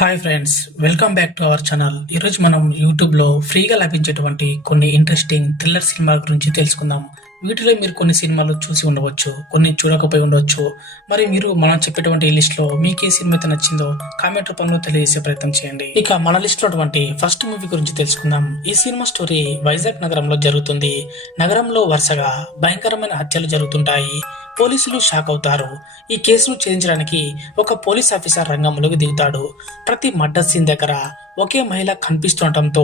Hi friends, welcome back to our channel. ఈరోజు మనం యూట్యూబ్లో ఫ్రీగా లభించేటువంటి కొన్ని ఇంట్రెస్టింగ్ థ్రిల్లర్ సినిమాల గురించి తెలుసుకుందాం. వీటిలో మీరు కొన్ని సినిమాలు చూసి ఉండవచ్చు, కొన్ని చూడకపోయి ఉండవచ్చు. మరి మీరు మనం చెప్పేటువంటి ఈ లిస్ట్లో మీకు ఏ సినిమా అయితే నచ్చిందో కామెంట్ రూపంలో తెలియజేసే ప్రయత్నం చేయండి. ఇక మన లిస్ట్లో ఉన్నటువంటి ఫస్ట్ మూవీ గురించి తెలుసుకుందాం. ఈ సినిమా స్టోరీ వైజాగ్ నగరంలో జరుగుతుంది. నగరంలో వరుసగా భయంకరమైన హత్యలు జరుగుతుంటాయి. పోలీసులు షాక్ అవుతారు. ఈ కేసును ఛేదించడానికి ఒక పోలీస్ ఆఫీసర్ రంగంలోకి దిగుతాడు. ప్రతి మర్డర్ సీన్ దగ్గర ఒకే మహిళ కనిపిస్తుండటంతో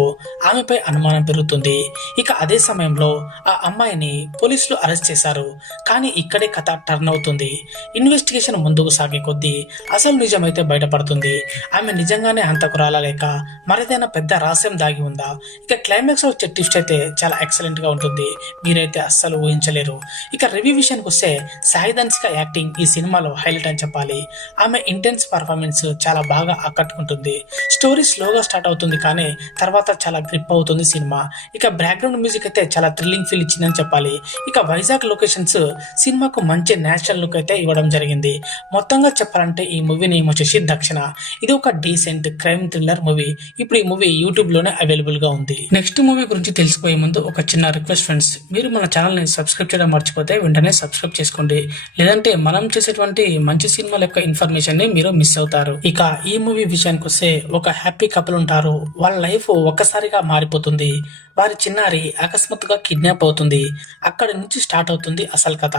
ఆమెపై అనుమానం పెరుగుతుంది. ఇక అదే సమయంలో ఆ అమ్మాయిని పోలీసులు అరెస్ట్ చేశారు. కానీ ఇక్కడే కథ టర్న్ అవుతుంది. ఇన్వెస్టిగేషన్ ముందుకు సాగే కొద్దీ అసలు నిజమైతే బయటపడుతుంది. ఆమె నిజంగానే హంతకురాలా లేక మరేదైనా పెద్ద రహస్యం దాగి ఉందా? ఇక క్లైమాక్స్ వచ్చే ట్విస్ట్ అయితే చాలా ఎక్సలెంట్ గా ఉంటుంది. మీరైతే అస్సలు ఊహించలేరు. ఇక రివ్యూ విషయానికి వస్తే సాయిధన్సిక యాక్టింగ్ ఈ సినిమాలో హైలైట్ అని చెప్పాలి. ఆమె ఇంటెన్స్ పర్ఫార్మెన్స్ చాలా బాగా ఆకట్టుకుంటుంది. స్టోరీ స్లోగా స్టార్ట్ అవుతుంది కానీ తర్వాత చాలా గ్రిప్ అవుతుంది సినిమా. ఇక బ్యాక్గ్రౌండ్ మ్యూజిక్ అయితే చాలా థ్రిల్లింగ్ ఫీల్ ఇచ్చిందని చెప్పాలి. ఇక వైజాగ్ లొకేషన్స్ సినిమాకు మంచి నేచురల్ లుక్ అయితే ఇవ్వడం జరిగింది. మొత్తంగా చెప్పాలంటే ఈ మూవీ నేమ్ వచ్చేసి దక్షిణ. ఇది ఒక డీసెంట్ క్రైమ్ థ్రిల్లర్ మూవీ. ఇప్పుడు ఈ మూవీ యూట్యూబ్ లోనే అవైలబుల్ గా ఉంది. నెక్స్ట్ మూవీ గురించి తెలుసుకోయే ముందు ఒక చిన్న రిక్వెస్ట్ ఫ్రెండ్స్, మీరు మన ఛానల్ ని సబ్స్క్రైబ్ చేయడం మర్చిపోతే వెంటనే సబ్స్క్రైబ్ చేసుకోండి. లేదంటే మనం చేసేటువంటి మంచి సినిమాల యొక్క ఇన్ఫర్మేషన్ ని మీరు మిస్ అవుతారు. ఇక ఈ మూవీ విషయానికి వస్తే ఒక హ్యాపీ కపుల్ ఉంటారు. వాళ్ళ లైఫ్ ఒక్కసారిగా మారిపోతుంది. వారి చిన్నారి అకస్మాత్తుగా కిడ్నాప్ అవుతుంది. అక్కడి నుంచి స్టార్ట్ అవుతుంది అసలు కథ.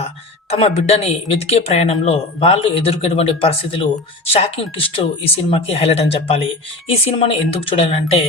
తమ బిడ్డని వెతికే ప్రయాణంలో వాళ్ళు ఎదుర్కొనేటువంటి పరిస్థితులు, షాకింగ్ ట్విస్ట్ ఈ సినిమాకి హైలైట్ అని చెప్పాలి. ఈ సినిమాని ఎందుకు చూడాలంటే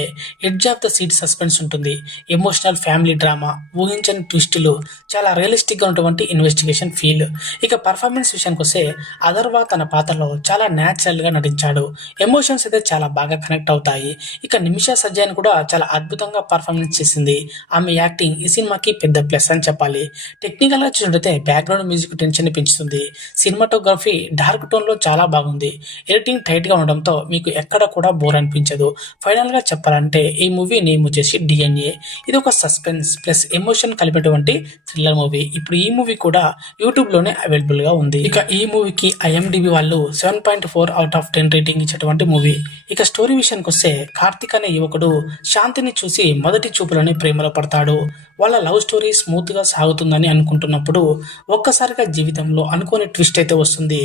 edge of the seat suspense ఉంటుంది. ఎమోషనల్ ఫ్యామిలీ డ్రామా, ఊహించని ట్విస్టులు, చాలా రియలిస్టిక్ గా ఉన్నటువంటి ఇన్వెస్టిగేషన్ ఫీల్. ఇక పర్ఫార్మెన్స్ విషయానికి వస్తే అథర్వ తన పాత్రలో చాలా న్యాచురల్ గా నటించాడు. ఎమోషన్స్ అయితే చాలా బాగా కనెక్ట్ అవుతాయి. ఇక నిమిషా సజ్జాన్ కూడా చాలా అద్భుతంగా పర్ఫార్మెన్స్ చేసింది. ఆమె యాక్టింగ్ ఈ సినిమాకి పెద్ద ప్లస్ అని చెప్పాలి. టెక్నికల్ గా చూసినట్లయితే బ్యాక్గ్రౌండ్ మ్యూజిక్ టెన్షన్ పెంచుతుంది. సినిమాటోగ్రఫీ డార్క్ టోన్ లో చాలా బాగుంది. ఎడిటింగ్ టైట్ గా ఉండడంతో మీకు ఎక్కడ కూడా బోర్ అనిపించదు. ఫైనల్ గా చెప్పాలంటే ఈ మూవీ నేమ్ వచ్చేసి DNA. ఇది ఒక సస్పెన్స్ ప్లస్ ఎమోషన్ కలిపినటువంటి థ్రిల్లర్ మూవీ. ఇప్పుడు ఈ మూవీ కూడా యూట్యూబ్ లోనే అవైలబుల్ గా ఉంది. ఇక ఈ మూవీకి IMDb వాళ్ళు 7.4/10 రేటింగ్ ఇచ్చేటువంటి మూవీ. ఇక స్టోరీ విషయానికి వస్తే కార్తిక్ అనే యువకుడు శాంతిని చూసి మొదటి చూపులోనే ప్రేమలో పడతాడు. వాళ్ళ లవ్ స్టోరీ స్మూత్ గా సాగుతుందని అనుకుంటున్నప్పుడు ఒక్కసారిగా జీవితంలో అనుకోని ట్విస్ట్ అయితే వస్తుంది.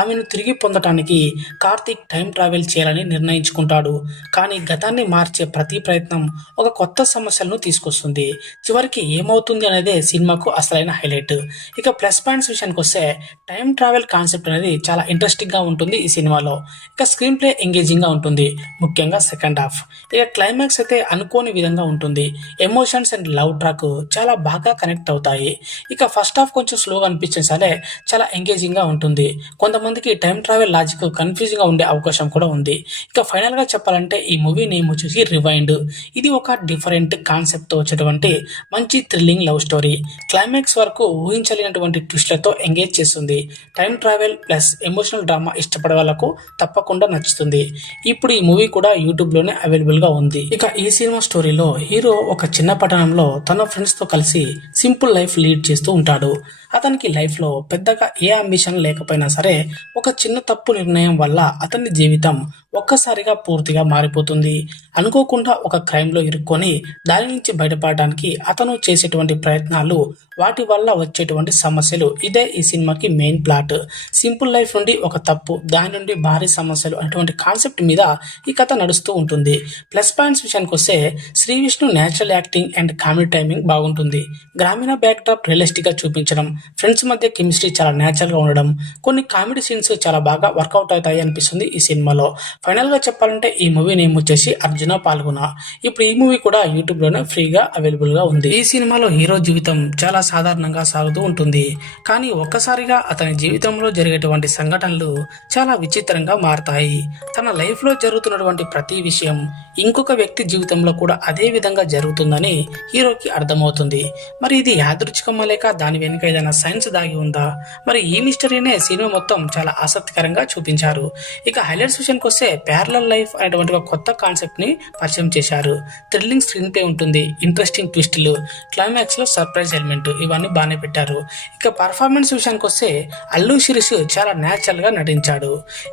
ఆమెను తిరిగి పొందటానికి కార్తిక్ టైం ట్రావెల్ చేయాలని నిర్ణయించుకుంటాడు. కానీ గతాన్ని మార్చే ప్రతి ప్రయత్నం ఒక కొత్త సమస్యలను తీసుకొస్తుంది. చివరికి ఏమవుతుంది అనేదే సినిమాకు అసలైన హైలైట్. ఇక ప్లస్ పాయింట్స్ విషయానికి వస్తే టైం ట్రావెల్ కాన్సెప్ట్ అనేది చాలా ఇంట్రెస్టింగ్ గా ఉంటుంది ఈ సినిమాలో. ఇక స్క్రీన్ ప్లే ఎంగేజింగ్ గా ఉంటుంది, ముఖ్యంగా సెకండ్ హాఫ్. ఇక క్లైమాక్స్ అయితే అనుకోని విధంగా ఉంటుంది. ఎమోషన్స్ అండ్ లవ్ ట్రాక్ చాలా బాగా కనెక్ట్ అవుతాయి. ఇక ఫస్ట్ హాఫ్ కొంచెం స్లోగా అనిపించిన సరే చాలా ఎంగేజింగ్ గా ఉంటుంది. కొంతమందికి టైం ట్రావెల్ లాజిక్ కన్ఫ్యూజింగ్ గా ఉండే అవకాశం కూడా ఉంది. ఇక ఫైనల్ గా చెప్పాలంటే ఈ మూవీ నేమ్ వచ్చేసి రివైండ్. ఇది ఒక డిఫరెంట్ కాన్సెప్ట్ తో వచ్చేటువంటి మంచి థ్రిల్లింగ్ లవ్ స్టోరీ. క్లైమాక్స్ వరకు ఊహించలేనటువంటి ట్విస్ట్లతో ఎంగేజ్ చేస్తుంది. Time travel plus emotional drama ఇష్టపడే వాళ్ళకు తప్పకుండా నచ్చుతుంది. ఇప్పుడు ఈ మూవీ కూడా యూట్యూబ్ లోనే అవైలబుల్ గా ఉంది. ఇక ఈ సినిమా స్టోరీలో హీరో ఒక చిన్న పట్టణంలో తన ఫ్రెండ్స్ తో కలిసి సింపుల్ లైఫ్ లీడ్ చేస్తూ ఉంటాడు. అతనికి లైఫ్ లో పెద్దగా ఏ అంబిషన్ లేకపోయినా సరే ఒక చిన్న తప్పు నిర్ణయం వల్ల అతని జీవితం ఒక్కసారిగా పూర్తిగా మారిపోతుంది. అనుకోకుండా ఒక క్రైమ్ లో ఇరుక్కొని దాని నుంచి బయటపడడానికి అతను చేసేటువంటి ప్రయత్నాలు, వాటి వల్ల వచ్చేటువంటి సమస్యలు, ఇదే ఈ సినిమాకి మెయిన్ ప్లాట్. సింపుల్ లైఫ్ నుండి ఒక తప్పు, దాని నుండి భారీ సమస్యలు అటువంటి కాన్సెప్ట్ మీద ఈ కథ నడుస్తూ ఉంటుంది. ప్లస్ పాయింట్స్ విషయానికి వస్తే Shri Vishnu natural acting and comedy timing బాగుంటుంది. గ్రామీణ బ్యాక్ డ్రాప్ రియలిస్టిక్ గా చూపించడం, ఫ్రెండ్స్ మధ్య కెమిస్ట్రీ చాలా నేచురల్ గా ఉండడం, కొన్ని కామెడీ సీన్స్ చాలా బాగా వర్కౌట్ అవుతాయి అనిపిస్తుంది ఈ సినిమాలో. ఫైనల్ గా చెప్పాలంటే ఈ మూవీ నేమ్ వచ్చేసి అర్జున పాల్గొన. ఇప్పుడు ఈ మూవీ కూడా యూట్యూబ్ లోనే ఫ్రీగా అవైలబుల్ గా ఉంది. ఈ సినిమాలో హీరో జీవితం చాలా సాధారణంగా సాగుతూ ఉంటుంది. కానీ ఒక్కసారిగా అతని జీవితంలో జరిగేటువంటి సంఘటనలు చాలా విచిత్రంగా మారతాయి. తన లైఫ్ లో జరుగుతున్నటువంటి ప్రతి విషయం ఇంకొక వ్యక్తి జీవితంలో కూడా అదే విధంగా జరుగుతుందని హీరోకి అర్థమవుతుంది. మరి ఇది యాదృచ్ఛికమా లేక దాని వెనుక ఏదైనా సైన్స్ దాగి దాగి ఉందా? మరి ఈ మిస్టరీనే సినిమా మొత్తం చాలా ఆసక్తికరంగా చూపించారు. ఇక హైలైట్స్ విషయానికి వస్తే ప్యారలల్ లైఫ్ అనేటువంటి ఒక కొత్త కాన్సెప్ట్ ని పరిచయం చేశారు. థ్రిల్లింగ్ స్క్రీన్ ప్లే ఉంటుంది, ఇంట్రెస్టింగ్ ట్విస్టులు, క్లైమాక్స్ లో సర్ప్రైజ్ ఎలిమెంట్ ఇవన్నీ బాగానే పెట్టారు. ఇక పర్ఫార్మెన్స్ విషయానికి వస్తే అల్లు శిరీష్ చాలా న్యాచురల్ గా నటించాడు.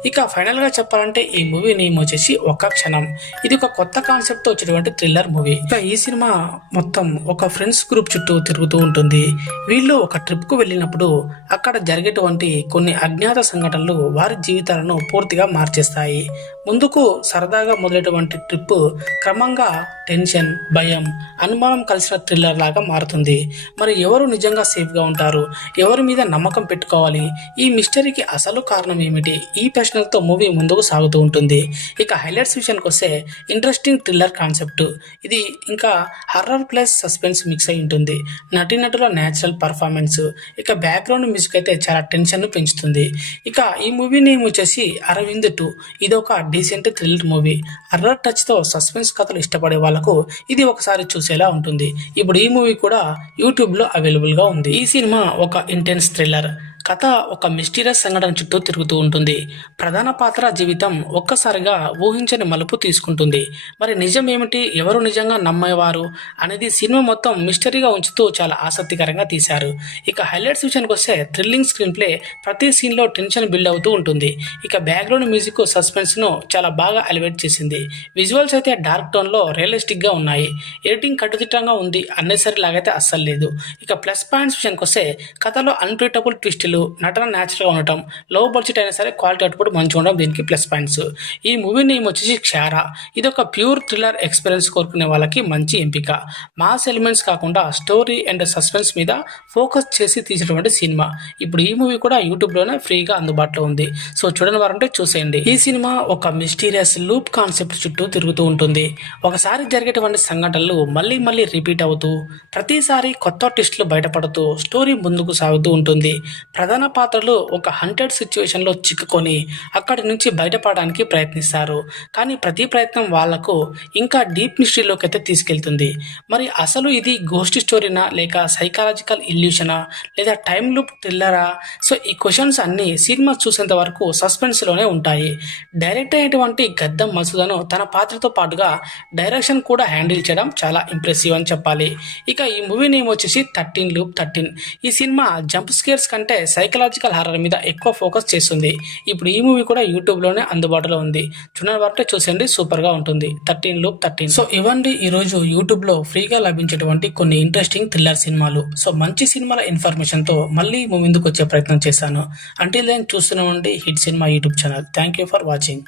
ఇక ఫైనల్ గా చెప్పాలంటే ఈ మూవీ నేమ్ వచ్చేసి ఒక్క క్షణం. ఇది ఒక కొత్త కాన్సెప్ట్ తో వచ్చేటువంటి థ్రిల్లర్ మూవీ. ఇక ఈ సినిమా మొత్తం ఒక ఫ్రెండ్స్ గ్రూప్ చుట్టూ తిరుగుతూ ఉంటుంది. వీళ్ళు ఒక ట్రిప్ కు వెళ్ళినప్పుడు అక్కడ జరిగేటువంటి కొన్ని అజ్ఞాత సంఘటనలు వారి జీవితాలను పూర్తిగా మార్చేస్తాయి. ముందుకు సరదాగా మొదలైనటువంటి ట్రిప్ క్రమంగా టెన్షన్, భయం, అనుమానం కలిసిన థ్రిల్లర్ లాగా మారుతుంది. మరి ఎవరు నిజంగా సేఫ్ గా ఉంటారు, ఎవరి మీద నమ్మకం పెట్టుకోవాలి, ఈ మిస్టరీకి అసలు కారణం ఏమిటి, ఈ ప్రశ్నలతో మూవీ ముందుకు సాగుతూ ఉంటుంది. ఇక హైలైట్స్ విషయానికి వస్తే ఇంట్రెస్టింగ్ థ్రిల్లర్ కాన్సెప్ట్ ఇది, ఇంకా హర్రర్ ప్లస్ సస్పెన్స్ మిక్స్ అయి ఉంటుంది. నటీనటుల న్యాచురల్ పర్ఫార్మెన్స్, ఇక బ్యాక్గ్రౌండ్ మ్యూజిక్ అయితే చాలా టెన్షన్ ను పెంచుతుంది. ఇక ఈ మూవీ నేమ్ వచ్చేసి అరవింద్ 2. ఇది ఒక decent thriller movie. Horror touch తో సస్పెన్స్ కథలు ఇష్టపడే వాళ్ళకు ఇది ఒకసారి చూసేలా ఉంటుంది. ఇప్పుడు ఈ మూవీ కూడా యూట్యూబ్ లో అవైలబుల్ గా ఉంది. ఈ సినిమా ఒక ఇంటెన్స్ థ్రిల్లర్. కథ ఒక మిస్టీరియస్ సంఘటన చుట్టూ తిరుగుతూ ఉంటుంది. ప్రధాన పాత్ర జీవితం ఒక్కసారిగా ఊహించని మలుపు తీసుకుంటుంది. మరి నిజం ఏమిటి, ఎవరు నిజంగా నమ్మేవారు అనేది సినిమా మొత్తం మిస్టరీగా ఉంచుతూ చాలా ఆసక్తికరంగా తీశారు. ఇక హైలైట్స్ విషయానికి వస్తే థ్రిల్లింగ్ స్క్రీన్ ప్లే, ప్రతి సీన్ లో టెన్షన్ బిల్డ్ అవుతూ ఉంటుంది. ఇక బ్యాక్గ్రౌండ్ మ్యూజిక్ సస్పెన్స్ ను చాలా బాగా ఎలివేట్ చేసింది. విజువల్స్ అయితే డార్క్ టోన్ లో రియలిస్టిక్ గా ఉన్నాయి. ఎడిటింగ్ కట్టుదిట్టంగా ఉంది, అన్నెసరీ లాగైతే అస్సలు లేదు. ఇక ప్లస్ పాయింట్స్ విషయానికి వస్తే కథలో అన్ప్రిడిక్టబుల్ ట్విస్టులు, నటన న్యాచురల్ గా ఉండటం, లో బడ్జెట్ అయినా సరే క్వాలిటీ అవుట్పుట్ మంచిగా ఉండడం దీనికి ప్లస్ పాయింట్స్. ఈ మూవీ నేమ్ వచ్చేసి క్షారా. ఇది ఒక ప్యూర్ థ్రిల్లర్ ఎక్స్పీరియన్స్ కోరుకునే వాళ్ళకి మంచి ఎంపిక. మాస్ ఎలిమెంట్స్ కాకుండా స్టోరీ అండ్ సస్పెన్స్ మీద ఫోకస్ చేసి తీసినటువంటి సినిమా. ఇప్పుడు ఈ మూవీ కూడా యూట్యూబ్ లోనే ఫ్రీగా అందుబాటులో ఉంది. సో చూడని వారంటే చూసేయండి. ఈ సినిమా ఒక మిస్టీరియస్ లూప్ కాన్సెప్ట్ చుట్టూ తిరుగుతూ ఉంటుంది. ఒకసారి జరిగేటువంటి సంఘటనలు మళ్ళీ మళ్ళీ రిపీట్ అవుతూ, ప్రతిసారి కొత్త ట్విస్టులు బయటపడుతూ స్టోరీ ముందుకు సాగుతూ ఉంటుంది. ప్రధాన పాత్రలు ఒక హంటెడ్ సిచ్యువేషన్ లో చిక్కుకొని అక్కడి నుంచి బయటపడడానికి ప్రయత్నిస్తారు. కానీ ప్రతి ప్రయత్నం వాళ్లకు ఇంకా డీప్ మిస్టరీలోకి అయితే తీసుకెళ్తుంది. మరి అసలు ఇది గోస్ట్ స్టోరీనా, లేక సైకాలజికల్ ఇల్యూషనా, లేదా టైమ్ లూప్ థ్రిల్లరా? సో ఈ క్వశ్చన్స్ అన్ని సినిమా చూసేంత వరకు సస్పెన్స్ లోనే ఉంటాయి. డైరెక్టర్ అయినటువంటి గద్దం మసూదను తన పాత్రతో పాటుగా డైరెక్షన్ కూడా హ్యాండిల్ చేయడం చాలా ఇంప్రెసివ్ అని చెప్పాలి. ఇక ఈ మూవీ నేమ్ వచ్చేసి 13 Loop 13. ఈ సినిమా జంప్ స్కేర్స్ కంటే సైకలాజికల్ హారర్ మీద ఎక్కువ ఫోకస్ చేస్తుంది. ఇప్పుడు ఈ మూవీ కూడా యూట్యూబ్ లోనే అందుబాటులో ఉంది. చూడని వారంటే చూసండి, సూపర్ గా ఉంటుంది. 13 Loop 13. సో ఇవ్వండి ఈ రోజు యూట్యూబ్ లో ఫ్రీగా లభించేటువంటి కొన్ని ఇంట్రెస్టింగ్ థ్రిల్లర్ సినిమాలు. సో మంచి సినిమాల ఇన్ఫర్మేషన్ తో మళ్ళీ ముందుకు వచ్చే ప్రయత్నం చేశాను. అంటిల్ దెన్ చూస్తూనే ఉండండి hit cinema YouTube channel. Thank you for watching.